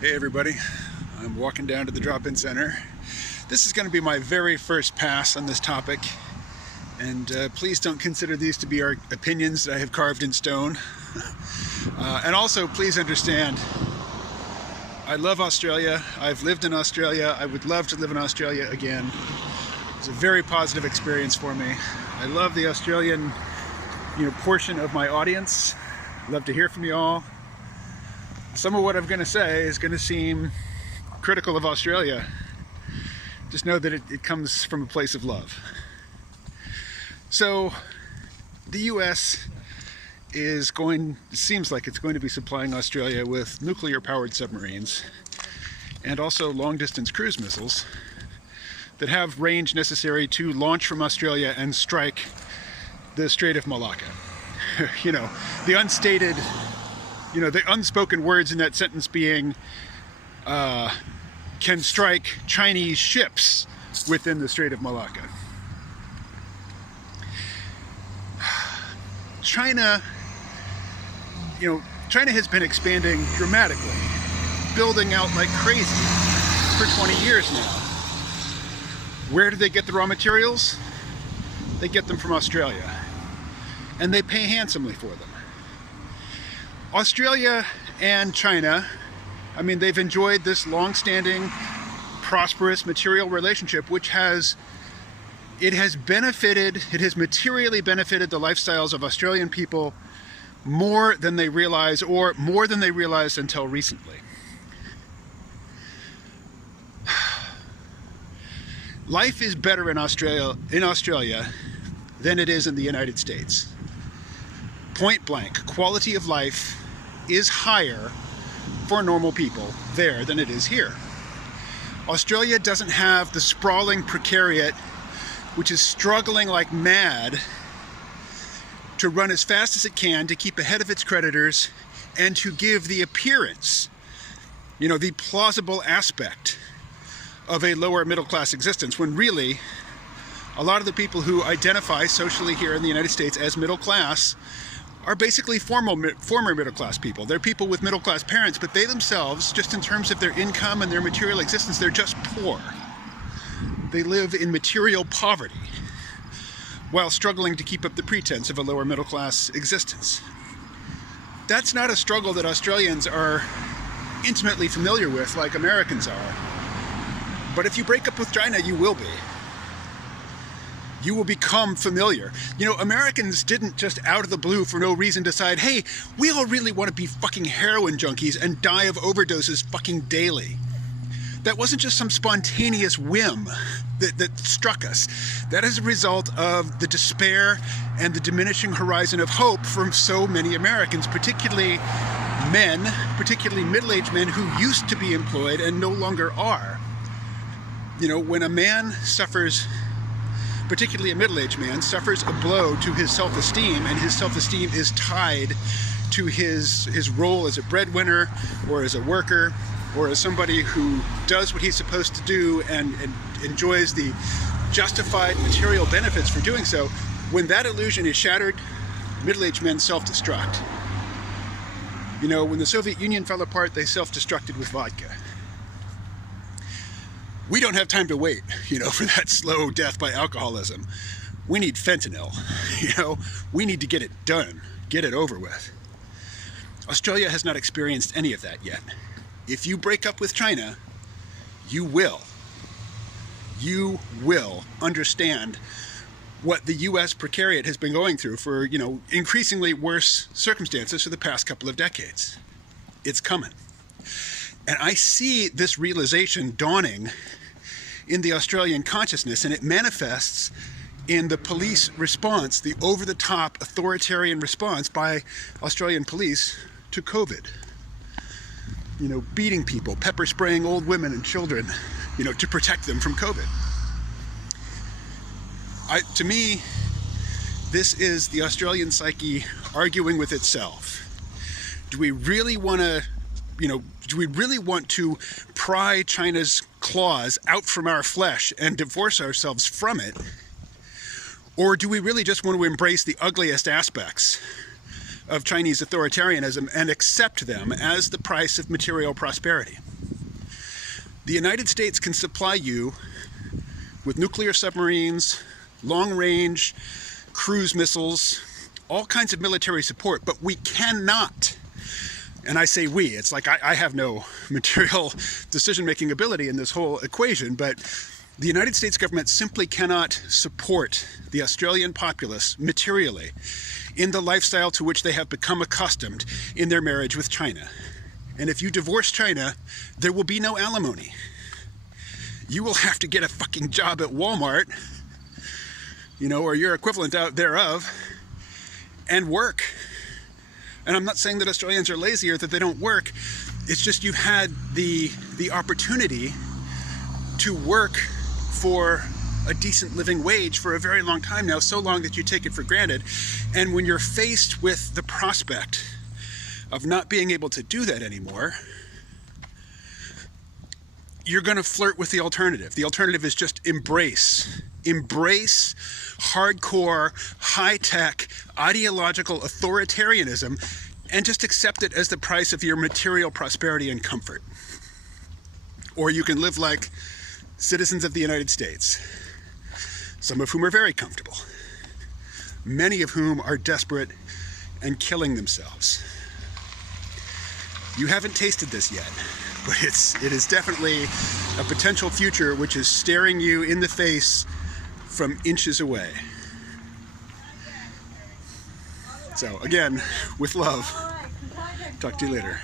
Hey everybody, I'm walking down to the drop-in center. This is going to be my very first pass on this topic, and please don't consider these to be our opinions that I have carved in stone. And also please understand, I love Australia. I've lived in Australia. I would love to live in Australia again. It's a very positive experience for me. I love the Australian portion of my audience. Love to hear from you all. Some of what I'm going to say is going to seem critical of Australia. Just know that it comes from a place of love. So the US seems like it's going to be supplying Australia with nuclear-powered submarines and also long-distance cruise missiles that have range necessary to launch from Australia and strike the Strait of Malacca. The unstated, the unspoken words in that sentence being, can strike Chinese ships within the Strait of Malacca. China has been expanding dramatically, building out like crazy for 20 years now. Where do they get the raw materials? They get them from Australia, and they pay handsomely for them. Australia and China, they've enjoyed this long-standing, prosperous material relationship, which has materially benefited the lifestyles of Australian people more than they realize, or more than they realized until recently. Life is better in Australia than it is in the United States. Point blank, quality of life is higher for normal people there than it is here. Australia doesn't have the sprawling precariat, which is struggling like mad to run as fast as it can to keep ahead of its creditors and to give the appearance, the plausible aspect of a lower middle class existence, when really a lot of the people who identify socially here in the United States as middle class are basically former middle class people. They're people with middle class parents, but they themselves, just in terms of their income and their material existence, they're just poor. They live in material poverty while struggling to keep up the pretense of a lower middle class existence. That's not a struggle that Australians are intimately familiar with like Americans are. But if you break up with China, you will be. You will become familiar. Americans didn't just out of the blue for no reason decide, hey, we all really want to be fucking heroin junkies and die of overdoses fucking daily. That wasn't just some spontaneous whim that struck us. That is a result of the despair and the diminishing horizon of hope from so many Americans, particularly middle-aged men who used to be employed and no longer are. When a man suffers, particularly a middle-aged man, suffers a blow to his self-esteem, and his self-esteem is tied to his role as a breadwinner or as a worker or as somebody who does what he's supposed to do and enjoys the justified material benefits for doing so, when that illusion is shattered, middle-aged men self-destruct. When the Soviet Union fell apart, they self-destructed with vodka. We don't have time to wait, for that slow death by alcoholism. We need fentanyl, we need to get it done, get it over with. Australia has not experienced any of that yet. If you break up with China, you will understand what the US precariat has been going through for, increasingly worse circumstances for the past couple of decades. It's coming. And I see this realization dawning in the Australian consciousness, and it manifests in the police response, the over-the-top authoritarian response by Australian police to COVID. Beating people, pepper spraying old women and children, to protect them from COVID. To me, this is the Australian psyche arguing with itself. Do we really want to pry China's claws out from our flesh and divorce ourselves from it? Or do we really just want to embrace the ugliest aspects of Chinese authoritarianism and accept them as the price of material prosperity? The United States can supply you with nuclear submarines, long-range cruise missiles, all kinds of military support, but we cannot, and I say we, it's like I have no material decision-making ability in this whole equation, but the United States government simply cannot support the Australian populace materially in the lifestyle to which they have become accustomed in their marriage with China. And if you divorce China, there will be no alimony. You will have to get a fucking job at Walmart, you know, or your equivalent out thereof, and work. And I'm not saying that Australians are lazy or that they don't work. It's just you've had the opportunity to work for a decent living wage for a very long time now, so long that you take it for granted. And when you're faced with the prospect of not being able to do that anymore, you're going to flirt with the alternative. The alternative is just embrace hardcore, high-tech, ideological authoritarianism, and just accept it as the price of your material prosperity and comfort. Or you can live like citizens of the United States, some of whom are very comfortable, many of whom are desperate and killing themselves. You haven't tasted this yet, but it is definitely a potential future which is staring you in the face from inches away. So again, with love, talk to you later.